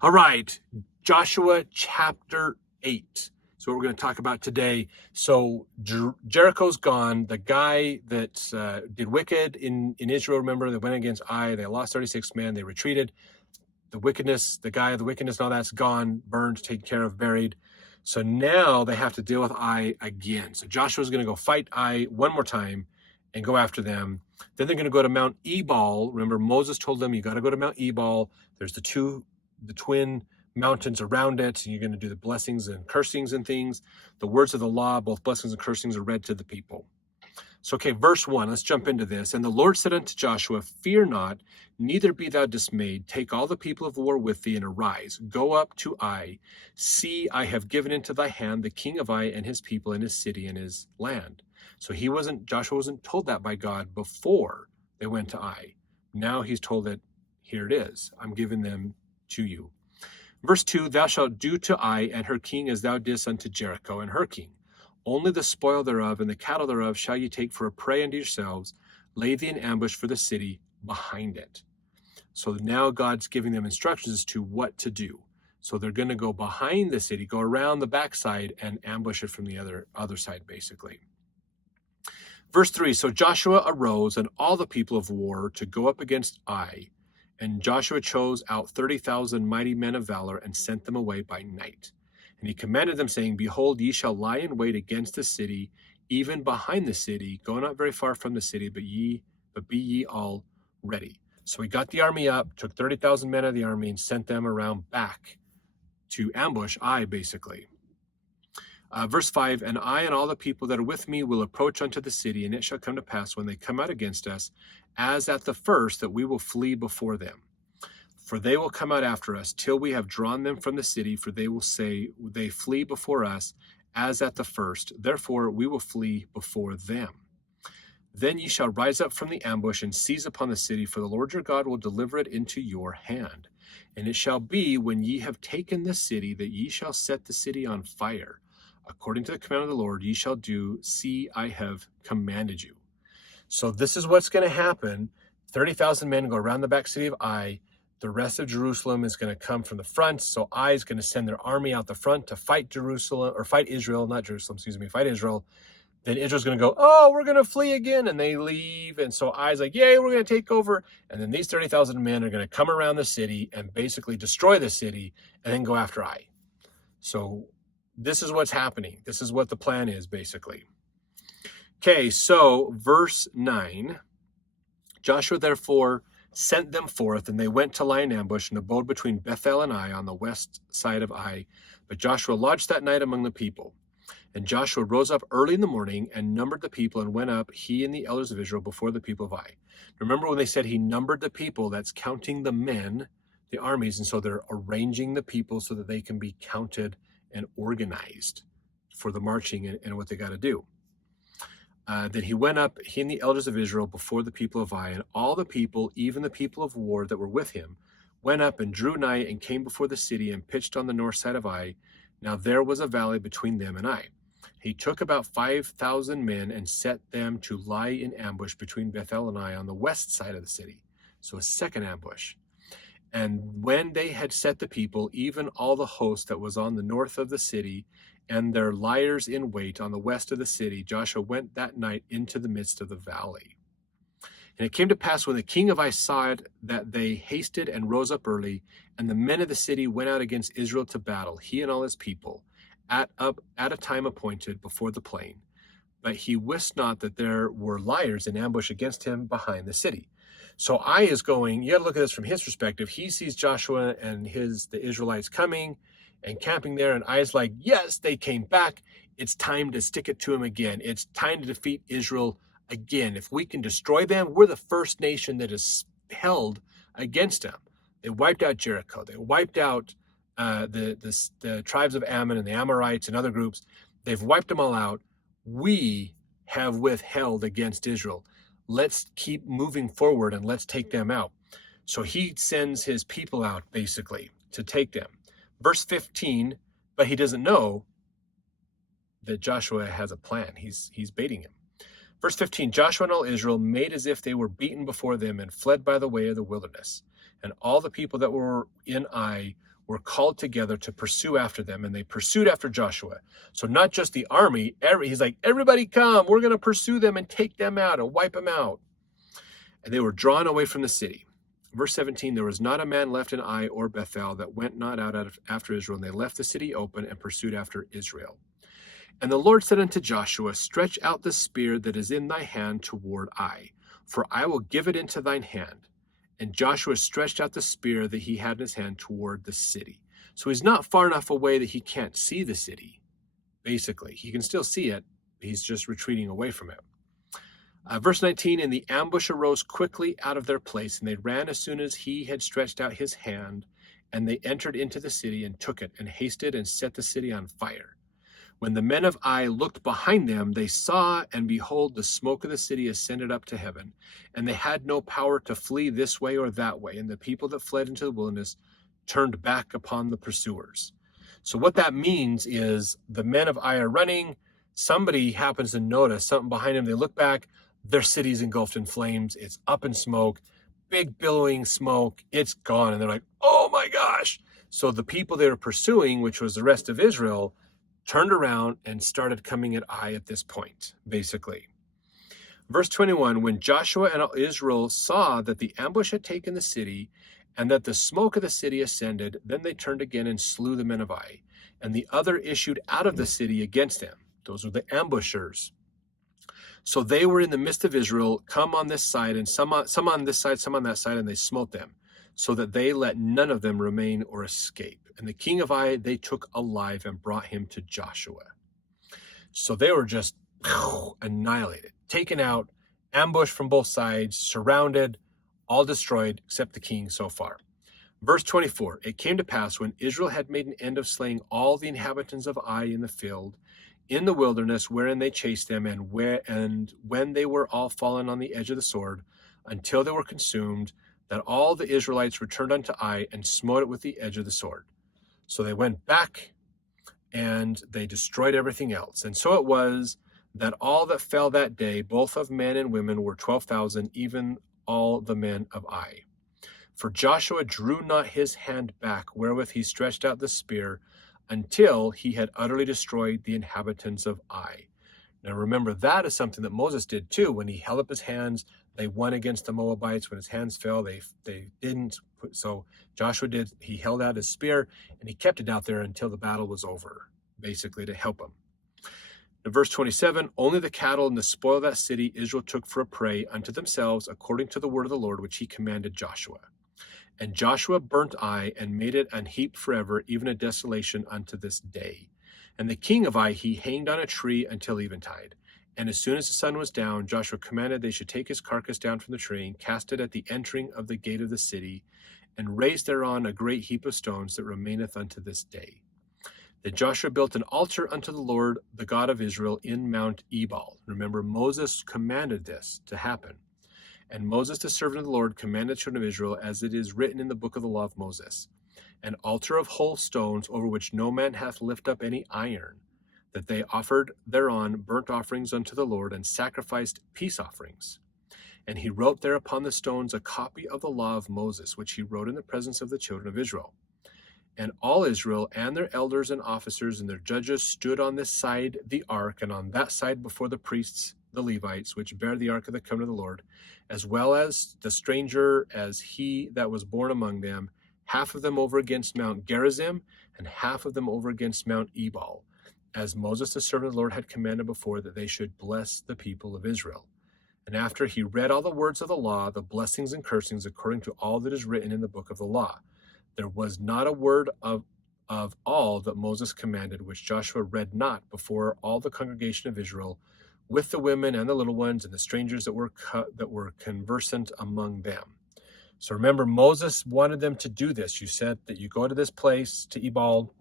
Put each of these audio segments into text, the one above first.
All right, Joshua chapter 8. So what we're going to talk about today. So Jericho's gone. The guy that did wicked in Israel, remember, they went against Ai. They lost 36 men. They retreated. The wickedness, the guy of the wickedness and all that's gone, burned, taken care of, buried. So now they have to deal with Ai again. So Joshua's going to go fight Ai one more time and go after them. Then they're going to go to Mount Ebal. Remember, Moses told them, you got to go to Mount Ebal. There's the twin mountains around it. You're going to do the blessings and cursings and things. The words of the law, both blessings and cursings, are read to the people. So, okay, verse 1, let's jump into this. And the Lord said unto Joshua, fear not, neither be thou dismayed. Take all the people of war with thee, and arise. Go up to Ai. See, I have given into thy hand the king of Ai and his people and his city and his land. So Joshua wasn't told that by God before they went to Ai. Now he's told that here it is. I'm giving them to you. Verse 2, thou shalt do to Ai and her king as thou didst unto Jericho and her king. Only the spoil thereof and the cattle thereof shall ye take for a prey unto yourselves. Lay thee an ambush for the city behind it. So now God's giving them instructions as to what to do. So they're going to go behind the city, go around the backside, and ambush it from the other side, basically. Verse 3, so Joshua arose and all the people of war to go up against Ai. And Joshua chose out 30,000 mighty men of valor and sent them away by night. And he commanded them, saying, behold, ye shall lie in wait against the city, even behind the city. Go not very far from the city, but be ye all ready. So he got the army up, took 30,000 men of the army, and sent them around back to ambush Ai, basically. Verse 5, and I and all the people that are with me will approach unto the city, and it shall come to pass when they come out against us, as at the first, that we will flee before them. For they will come out after us, till we have drawn them from the city, for they will say, they flee before us, as at the first. Therefore we will flee before them. Then ye shall rise up from the ambush, and seize upon the city, for the Lord your God will deliver it into your hand. And it shall be, when ye have taken the city, that ye shall set the city on fire. According to the command of the Lord, ye shall do, see, I have commanded you. So this is what's going to happen. 30,000 men go around the back city of Ai. The rest of Jerusalem is going to come from the front. So Ai is going to send their army out the front to fight Jerusalem, or fight Israel, not Jerusalem, excuse me, fight Israel. Then Israel's going to go, oh, we're going to flee again. And they leave. And so Ai's like, yay, we're going to take over. And then these 30,000 men are going to come around the city and basically destroy the city and then go after Ai. So this is what's happening. This is what the plan is, basically. Okay, so verse 9. Joshua therefore sent them forth, and they went to lie in ambush and abode between Bethel and Ai on the west side of Ai. But Joshua lodged that night among the people. And Joshua rose up early in the morning and numbered the people, and went up, he and the elders of Israel, before the people of Ai. Remember when they said he numbered the people, that's counting the men, the armies, and so they're arranging the people so that they can be counted and organized for the marching and what they got to do. Then he went up, he and the elders of Israel, before the people of Ai, and all the people, even the people of war that were with him, went up and drew nigh and came before the city and pitched on the north side of Ai. Now there was a valley between them and Ai. He took about 5,000 men and set them to lie in ambush between Bethel and Ai on the west side of the city. So a second ambush. And when they had set the people, even all the host that was on the north of the city, and their liers in wait on the west of the city, Joshua went that night into the midst of the valley. And it came to pass, when the king of Ai saw it, that they hasted and rose up early, and the men of the city went out against Israel to battle, he and all his people, at a time appointed before the plain. But he wist not that there were liers in ambush against him behind the city. So Ai is going, you got to look at this from his perspective. He sees Joshua and the Israelites coming and camping there, and Ai's like, yes, they came back. It's time to stick it to them again. It's time to defeat Israel again. If we can destroy them, we're the first nation that is held against them. They wiped out Jericho. They wiped out the tribes of Ammon and the Amorites and other groups. They've wiped them all out. We have withheld against Israel. Let's keep moving forward and let's take them out. So he sends his people out, basically, to take them. Verse 15, but he doesn't know that Joshua has a plan. He's baiting him. Verse 15, Joshua and all Israel made as if they were beaten before them and fled by the way of the wilderness. And all the people that were in Ai were called together to pursue after them, and they pursued after Joshua. So not just the army, he's like, everybody come, we're going to pursue them and take them out and wipe them out. And they were drawn away from the city. Verse 17, there was not a man left in Ai or Bethel that went not out after Israel, and they left the city open and pursued after Israel. And the Lord said unto Joshua, stretch out the spear that is in thy hand toward Ai, for I will give it into thine hand. And Joshua stretched out the spear that he had in his hand toward the city. So he's not far enough away that he can't see the city, basically. He can still see it, he's just retreating away from it. Verse 19, and the ambush arose quickly out of their place, and they ran as soon as he had stretched out his hand, and they entered into the city and took it, and hasted and set the city on fire. When the men of Ai looked behind them, they saw, and behold, the smoke of the city ascended up to heaven, and they had no power to flee this way or that way, and the people that fled into the wilderness turned back upon the pursuers. So what that means is the men of Ai are running, somebody happens to notice something behind them, they look back, their city's engulfed in flames, it's up in smoke, big billowing smoke, it's gone, and they're like, oh my gosh! So the people they were pursuing, which was the rest of Israel, turned around and started coming at Ai at this point, basically. Verse 21, when Joshua and all Israel saw that the ambush had taken the city, and that the smoke of the city ascended, then they turned again and slew the men of Ai, and the other issued out of the city against them. Those were the ambushers. So they were in the midst of Israel, come on this side, and some on this side, some on that side, and they smote them, so that they let none of them remain or escape. And the king of Ai they took alive and brought him to Joshua. So they were just annihilated, taken out, ambushed from both sides, surrounded, all destroyed, except the king so far. Verse 24, it came to pass when Israel had made an end of slaying all the inhabitants of Ai in the field, in the wilderness wherein they chased them, and when they were all fallen on the edge of the sword, until they were consumed, that all the Israelites returned unto Ai and smote it with the edge of the sword. So they went back and they destroyed everything else. And so it was that all that fell that day, both of men and women, were 12,000, even all the men of Ai. For Joshua drew not his hand back, wherewith he stretched out the spear, until he had utterly destroyed the inhabitants of Ai. Now remember, that is something that Moses did too. When he held up his hands, they won against the Moabites. When his hands fell, they didn't. So Joshua did, he held out his spear, and he kept it out there until the battle was over, basically to help him. In verse 27, only the cattle and the spoil of that city Israel took for a prey unto themselves, according to the word of the Lord, which he commanded Joshua. And Joshua burnt Ai, and made it an heap forever, even a desolation unto this day. And the king of Ai he hanged on a tree until eventide. And as soon as the sun was down, Joshua commanded they should take his carcass down from the tree, and cast it at the entering of the gate of the city, and raise thereon a great heap of stones that remaineth unto this day. Then Joshua built an altar unto the Lord, the God of Israel, in Mount Ebal. Remember, Moses commanded this to happen. And Moses, the servant of the Lord, commanded the children of Israel, as it is written in the book of the law of Moses, an altar of whole stones, over which no man hath lifted up any iron, that they offered thereon burnt offerings unto the Lord, and sacrificed peace offerings. And he wrote there upon the stones a copy of the law of Moses, which he wrote in the presence of the children of Israel. And all Israel and their elders and officers and their judges stood on this side the ark, and on that side before the priests, the Levites, which bear the ark of the covenant of the Lord, as well as the stranger as he that was born among them, half of them over against Mount Gerizim, and half of them over against Mount Ebal, as Moses the servant of the Lord had commanded before, that they should bless the people of Israel. And after he read all the words of the law, the blessings and cursings, according to all that is written in the book of the law, there was not a word of all that Moses commanded, which Joshua read not before all the congregation of Israel, with the women and the little ones and the strangers that were conversant among them. So remember, Moses wanted them to do this. You said that you go to this place, to Ebal,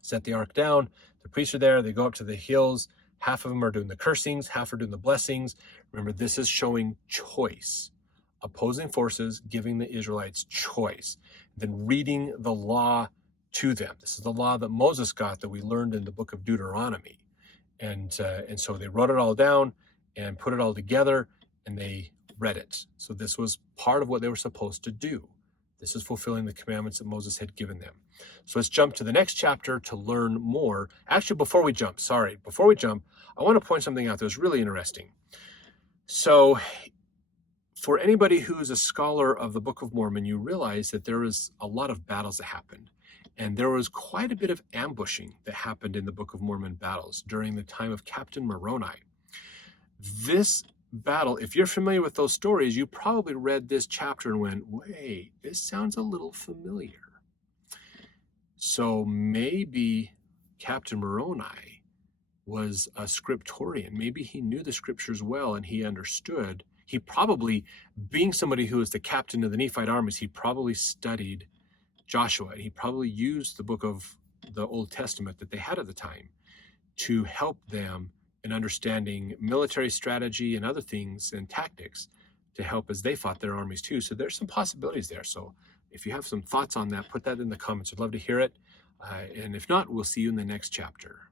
set the ark down, the priests are there, they go up to the hills, half of them are doing the cursings, half are doing the blessings. Remember, this is showing choice. Opposing forces giving the Israelites choice, then reading the law to them. This is the law that Moses got, that we learned in the book of Deuteronomy. And so they wrote it all down and put it all together, and they read it. So this was part of what they were supposed to do. This is fulfilling the commandments that Moses had given them. So let's jump to the next chapter to learn more. Actually, before we jump, I want to point something out that was really interesting. So for anybody who's a scholar of the Book of Mormon, you realize that there was a lot of battles that happened. And there was quite a bit of ambushing that happened in the Book of Mormon battles during the time of Captain Moroni. This battle, if you're familiar with those stories, you probably read this chapter and went, wait, this sounds a little familiar. So maybe Captain Moroni was a scriptorian. Maybe he knew the scriptures well and he understood. He probably, being somebody who was the captain of the Nephite armies, he probably studied Joshua. He probably used the book of the Old Testament that they had at the time to help them in understanding military strategy and other things and tactics to help as they fought their armies too. So there's some possibilities there. So if you have some thoughts on that, put that in the comments. I'd love to hear it. And if not, we'll see you in the next chapter.